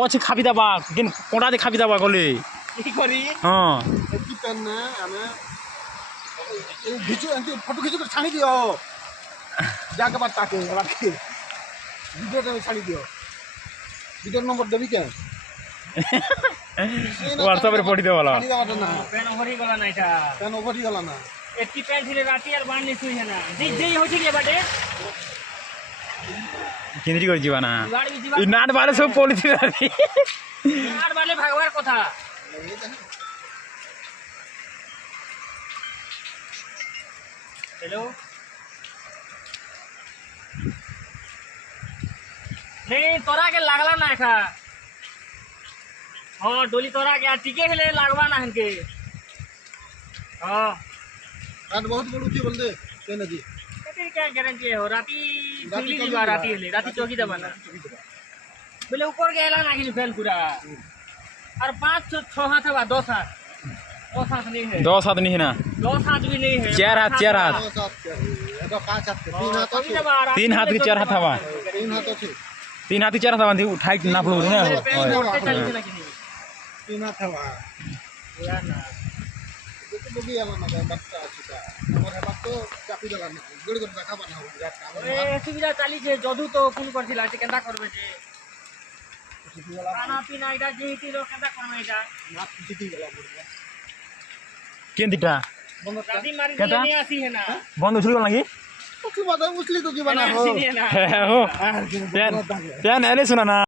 কছি খাবি দেবা কিন কোটা দিয়ে খাবি দেবা গলে কি করি হ্যাঁ কি পেন না আমি এই ফটো কিছু করে ছাড়ি দিও যাকে বার তাকে রাখি ভিডিওটা ছাড়ি দিও ভিডিওর নম্বর দেবি কেন হোয়াটসঅ্যাপে পড়ি দেবা ছাড়ি দেওয়াটা না পেন ওভারি গলা না এটা কেন ওভারই গেল না একটি প্যান্ট ছিল রাতি আর বান্নি শুই না যেই হচ্ছে কি বাটে কিন্দি করে যাবা না গাড়ি জিবা এই নাট বালে সব পলিথি আর বালে ভাগবার কথা हेलो नहीं तोरा के लागला ना खा हाँ डोली तोरा के टिके हेले लागवा ना हनके हाँ কাট বহুত বড় উঠি বলতে কেন জি कहते क्या गारंटी है हो राती चुगली दीवा राती हेले राती चौकी दबा ना बोले ऊपर गया ना कि फैल पूरा और 5 6 हाथ है 10 हाथ 10 हाथ नहीं है 10 हाथ नहीं है ना 10 हाथ भी नहीं है 4 हाथ 4 हाथ এটা 5 হাত 3 হাত আছে 3 हाथ के 4 हाथ हवा 3 हात আছে 3 हाथ के 4 हाथ हवा उठाई ना पड़ो ना 3 হাত হওয়া দেখতে বলি আমার না বাচ্চা আছে তা আমার হেবাত তো চাপি দিলা না গড়ি গড়ি দেখা বানা হবে বিরাট কাম ए सुविधा चाली जे जदू तो फोन करथिला जे केनता करबे जे खाना पीना इटा जे हिती लो केनता करबे इटा না চিঠি গেলা বড় केंदिटा राती मारी केता? नहीं आसी है ना बंद उछल गल लगी কি বাদা উছলি তো কি বানা आसी नहीं है ना हो पेन पेन एले सुना ना